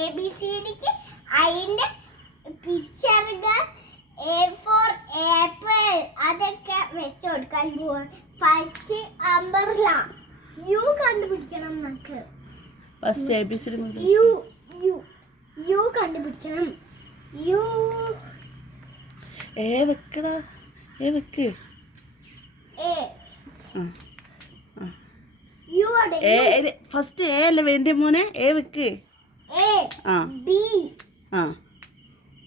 ABCDക്ക് അതിന്റെ പിക്ചറുകൾ A for apple അതൊക്കെ വെച്ച് കൊടുക്കാൻ പോവാ. ഫസ്റ്റ് അംബ്രല്ല യു കണ്ടുപിടിക്കണം നമുക്ക്. First ABCD U U U കണ്ടുപിടിക്കണം. യു വെക്കടാ വെക്ക് എ യു ഫസ്റ്റ് എ അല്ലേ വേണ്ടിയ മോനെ വെക്ക്. എ ആ ബി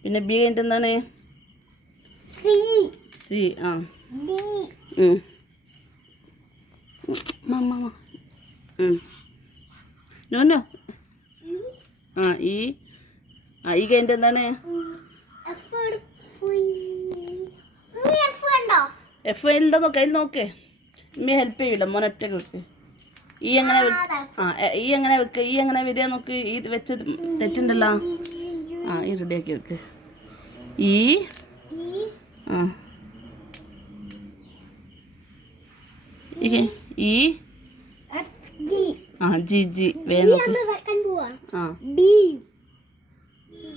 പിന്നെ ബി കഴിഞ്ഞിട്ട് എന്താണ്? സി സി ഡി നോനോ ഈ കഴിഞ്ഞിട്ട് എന്താണ്? എഫ് ഉണ്ടോ കയ്യിൽ നോക്ക്. ഉമ്മ ഹെൽപ്പ് ചെയ്യില്ല മോനെ ഒറ്റയ്ക്ക് വെക്ക്. ഈ എങ്ങനെ ഈ എങ്ങനെ വെക്ക്. ഈ എങ്ങനെ വരിക നോക്ക്. ഈ വെച്ച് തെറ്റുണ്ടല്ലോ. ഈ റെഡിയാക്കി വെക്ക്. ഈ ജി ജി വേഗം നോക്ക്.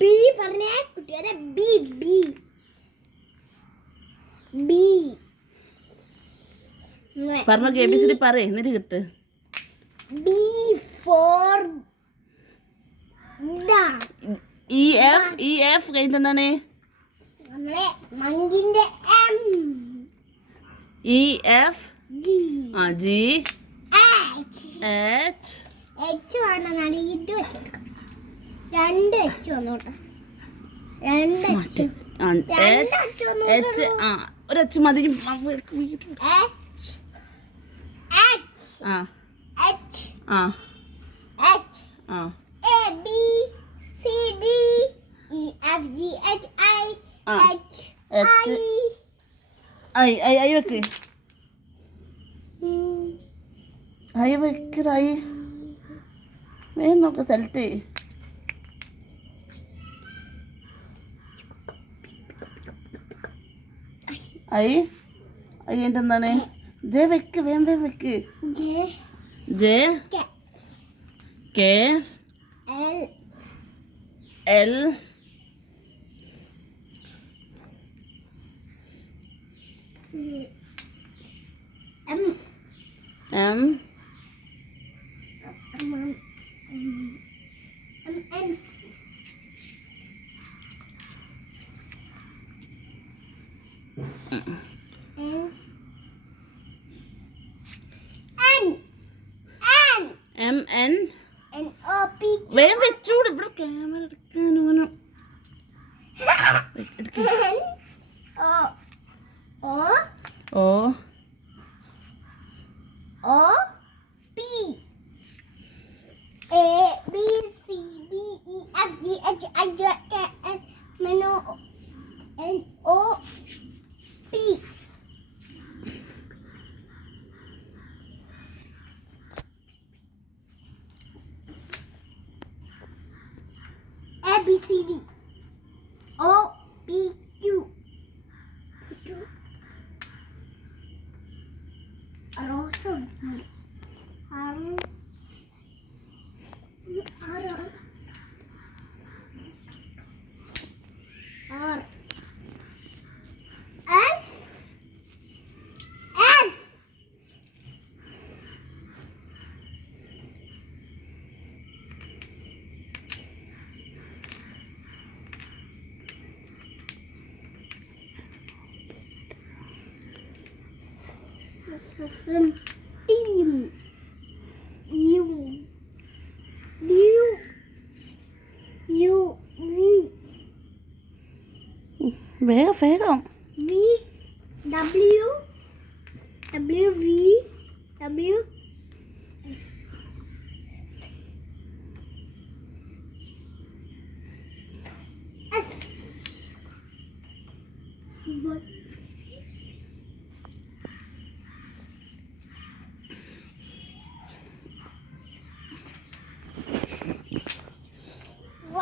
ബി പറഞ്ഞേ കുട്ടികളെ. ബി ബി ബി പറഞ്ഞ ABCD പറയേ എന്നിട്ട് കിട്ട്. ബി ഫോർ ഈ എഫ് കഴിഞ്ഞിട്ട് എന്താണ്? നമ്മളെ മങ്കിന്റെ എം. ഈ F G G H H H വേണമെന്നാണ് ഇത് വെച്ചെടുക്കാം. രണ്ട് എച്ച് വന്നോട്ടെ. രണ്ട് എച്ച് എച്ച് ഒരു എച്ച് മതി. A B C D E F G H I H I വെക്ക്. വെക്കറായി വേഗം നോക്ക്. സെലക്ട് ചെയ്യ്. കഴിഞ്ഞിട്ട് എന്താണ്? ജെ വെക്ക്. വേഗം വെക്ക്. J K L M N വേഗം വെച്ചൂടെ. ഇവിടെ ക്യാമറ എടുക്കാനോ O P A B C D E F G H I J K L M N O P A B C D O P Q Rosso R S S team U വേഗം V W V W S S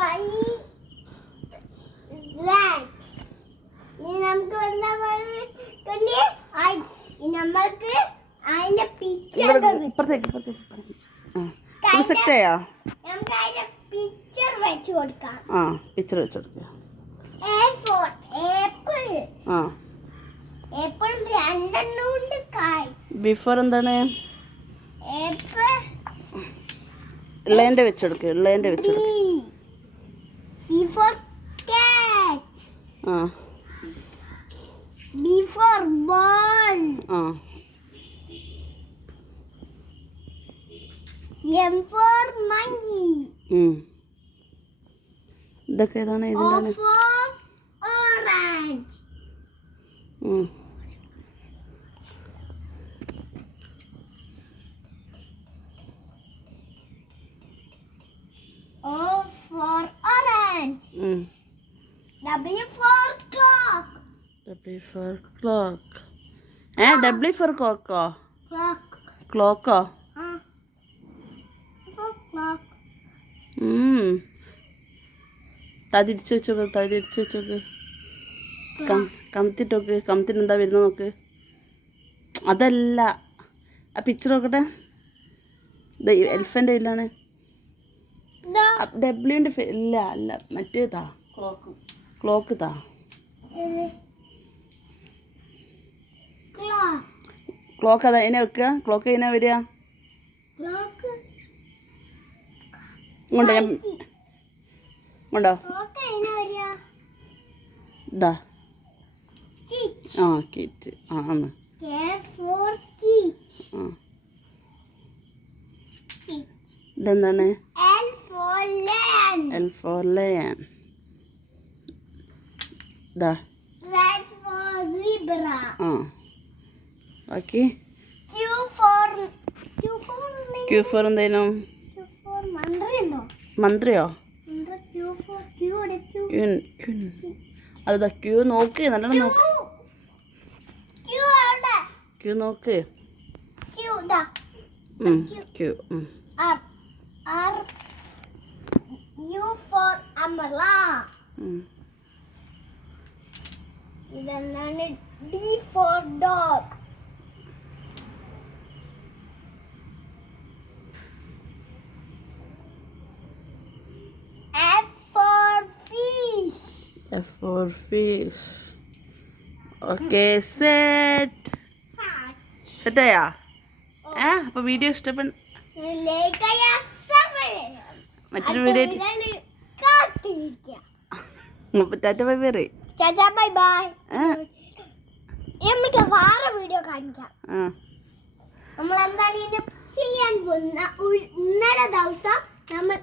Y Z ഇനി നമുക്ക് എന്താ നമ്മൾക്ക് അതിന്റെ picture ഇപ്പുറത്തേക്ക് set ചെയ്യാ. നമുക്ക് അതിന്റെ പിക്ചർ വെച്ച് കൊടുക്കാം. ആ പിക്ചർ വെച്ച് കൊടുക്കുക. A for apple. ആ ആപ്പിൾ രണ്ടെണ്ണം ഉണ്ട് guys. ബിഫോർ എന്താണ്? ആപ്പിൾ. ഉള്ളതിൻ്റെ വെച്ച് കൊടുക്കുക. ഉള്ളതിൻ്റെ വെച്ച് കൊടുക്കുക. C for cat. ആ B for ball. ആ M for monkey. ഇതൊക്കെ ഏതാണ്? O ഇതെന്താണ്? for orange. O for orange. W for clock. W for clock. W for കോക്കോ? Clock. ക്ലോക്കോ? For clock. തിരിച്ചു വെച്ചോക്ക്. തിരിച്ചു വെച്ചോക്ക്. കമത്തിട്ടോക്ക്. കമത്തിന് എന്താ വരുന്നത് നോക്ക്. അതല്ല, ആ പിക്ചർ നോക്കട്ടെ. എലിഫൻ്റ് ഇല്ലാണ്. ഡബ്ല്യൂൻ്റെ ഇല്ല. അല്ല മറ്റേതാ ക്ലോക്ക് താ. ക്ലോക്ക് അതാ അതിനെ വെക്കുക. ക്ലോക്ക് അതിനെ വരിക. ഇങ്ങോട്ടോ ഇങ്ങോട്ടോ. ഇതാ ആ കിറ്റ്. ആ അന്ന് ഇതെന്താണ്? L for lion. ഇതാ ആ ബാക്കി Q for എന്തേനും? മന്ത്രിയോ? അതാ ക്യൂ നോക്ക്. നല്ലോണം നോക്ക്. ക്യൂ നോക്ക്. ക്യൂ. U for umbrella. ഇതെന്താണ്? D for dog. F for fish. F for fish. Okay set. സെറ്റായാ? അപ്പോൾ വീഡിയോ ഇഷ്ടപ്പെട്ട മറ്റൊരു video tata bye bye. Bye bye. നമുക്ക് വേറെ വീഡിയോ കാണിക്കാം. നമ്മൾ എന്താണ് ചെയ്യാൻ പോകുന്ന? ഇന്നലെ ദിവസം നമ്മൾ